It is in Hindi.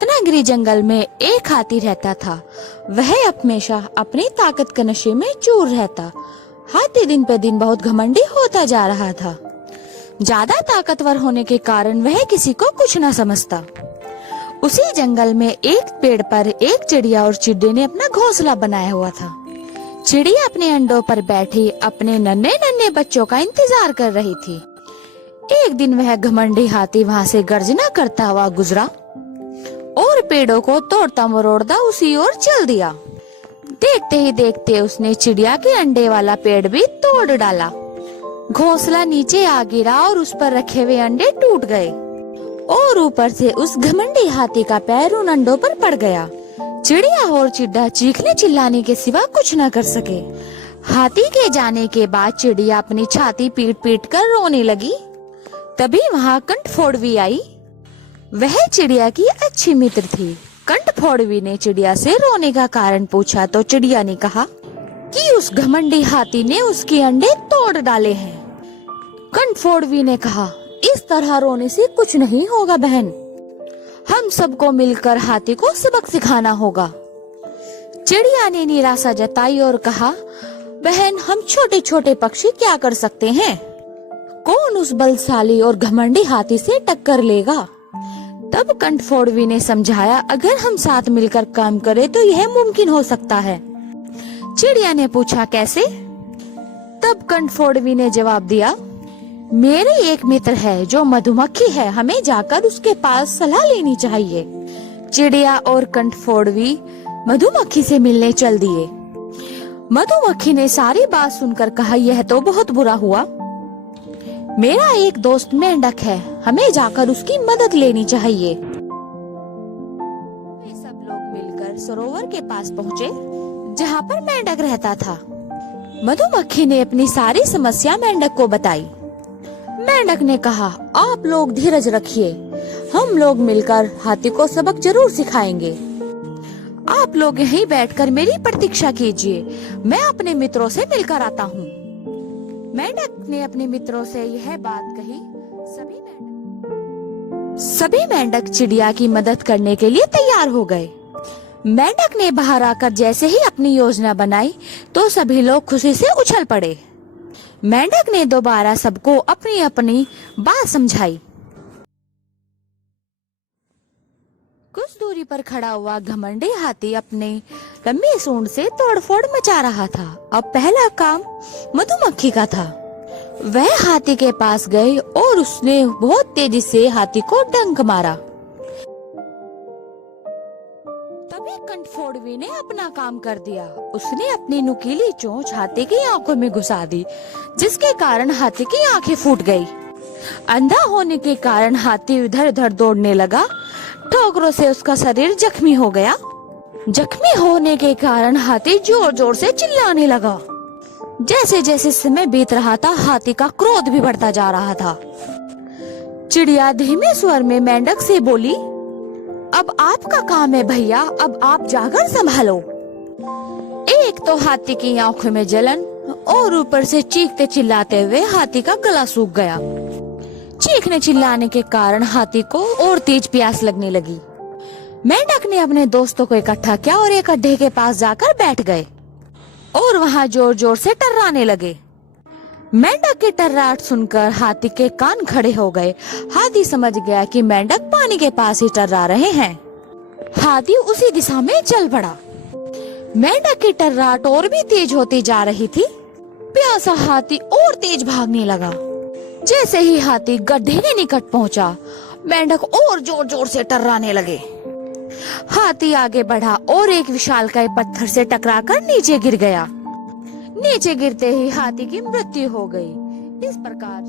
रत्नागिरी जंगल में एक हाथी रहता था। वह हमेशा अपनी ताकत के नशे में चूर रहता। हाथी दिन पे दिन बहुत घमंडी होता जा रहा था। ज्यादा ताकतवर होने के कारण वह किसी को कुछ न समझता। उसी जंगल में एक पेड़ पर एक चिड़िया और चिड्डी ने अपना घोंसला बनाया हुआ था। चिड़िया अपने अंडों पर बैठी अपने नन्हे नन्हे बच्चों का इंतजार कर रही थी। एक दिन वह घमंडी हाथी वहाँ से गर्जना करता हुआ गुजरा और पेड़ों को तोड़ता मरोड़ता उसी ओर चल दिया। देखते ही देखते उसने चिड़िया के अंडे वाला पेड़ भी तोड़ डाला। घोंसला नीचे आ गिरा और उस पर रखे हुए अंडे टूट गए और ऊपर से उस घमंडी हाथी का पैर उन अंडों पर पड़ गया। चिड़िया और चिड्डा चीखने चिल्लाने के सिवा कुछ न कर सके। हाथी के जाने के बाद चिड़िया अपनी छाती पीट पीट कर रोने लगी। तभी वहाँ कंठफोड़वी आई। वह चिड़िया की अच्छी मित्र थी। कंठफोड़वी ने चिड़िया से रोने का कारण पूछा तो चिड़िया ने कहा कि उस घमंडी हाथी ने उसके अंडे तोड़ डाले हैं। कंठफोड़वी ने कहा, इस तरह रोने से कुछ नहीं होगा बहन, हम सबको मिलकर हाथी को सबक सिखाना होगा। चिड़िया ने निराशा जताई और कहा, बहन हम छोटे छोटे पक्षी क्या कर सकते हैं, कौन उस बलशाली और घमंडी हाथी से टक्कर लेगा। तब कंठफोड़वी ने समझाया, अगर हम साथ मिलकर काम करें तो यह मुमकिन हो सकता है। चिड़िया ने पूछा, कैसे? तब कंठफोड़वी ने जवाब दिया, मेरे एक मित्र है जो मधुमक्खी है, हमें जाकर उसके पास सलाह लेनी चाहिए। चिड़िया और कंठफोड़वी मधुमक्खी से मिलने चल दिए। मधुमक्खी ने सारी बात सुनकर कहा, यह तो बहुत बुरा हुआ। मेरा एक दोस्त मेंढक है, हमें जाकर उसकी मदद लेनी चाहिए। वे सब लोग मिलकर सरोवर के पास पहुँचे जहाँ पर मेंढक रहता था। मधुमक्खी ने अपनी सारी समस्या मेंढक को बताई। मेंढक ने कहा, आप लोग धीरज रखिए, हम लोग मिलकर हाथी को सबक जरूर सिखाएंगे। आप लोग यहीं बैठकर मेरी प्रतीक्षा कीजिए, मैं अपने मित्रों से मिलकर आता हूँ। मेंढक ने अपने मित्रों से यह बात कही। सभी मेंढक चिड़िया की मदद करने के लिए तैयार हो गए। मेंढक ने बाहर आकर जैसे ही अपनी योजना बनाई तो सभी लोग खुशी से उछल पड़े। मेंढक ने दोबारा सबको अपनी अपनी बात समझाई। कुछ दूरी पर खड़ा हुआ घमंडी हाथी अपने लंबी सूंड से तोड़फोड़ मचा रहा था। अब पहला काम मधुमक्खी का था। वह हाथी के पास गई और उसने बहुत तेजी से हाथी को डंक मारा। तभी कंठफोड़वी ने अपना काम कर दिया। उसने अपनी नुकीली चोंच हाथी की आंखों में घुसा दी, जिसके कारण हाथी की आंखें फूट गई। अंधा होने के कारण हाथी इधर उधर दौड़ने लगा। ठोकरों से उसका शरीर जख्मी हो गया। जख्मी होने के कारण हाथी जोर जोर से चिल्लाने लगा। जैसे जैसे समय बीत रहा था हाथी का क्रोध भी बढ़ता जा रहा था। चिड़िया धीमे स्वर में मेंढक से बोली, अब आपका काम है भैया, अब आप जाकर संभालो। एक तो हाथी की आंखों में जलन और ऊपर से चीखते चिल्लाते हुए हाथी का गला सूख गया। चीखने चिल्लाने के कारण हाथी को और तेज प्यास लगने लगी। मेंढक ने अपने दोस्तों को इकट्ठा किया और एक गड्ढे के पास जाकर बैठ गए और वहाँ जोर जोर से टर्राने लगे। मेंढक की टर्राट सुनकर हाथी के कान खड़े हो गए। हाथी समझ गया कि मेंढक पानी के पास ही टर्रा रहे हैं। हाथी उसी दिशा में चल पड़ा। मेंढक की टर्राट और भी तेज होती जा रही थी। प्यासा हाथी और तेज भागने लगा। जैसे ही हाथी गड्ढे के निकट पहुंचा, मेंढक और जोर जोर से टर्राने लगे। हाथी आगे बढ़ा और एक विशालकाय पत्थर से टकराकर नीचे गिर गया। नीचे गिरते ही हाथी की मृत्यु हो गई। इस प्रकार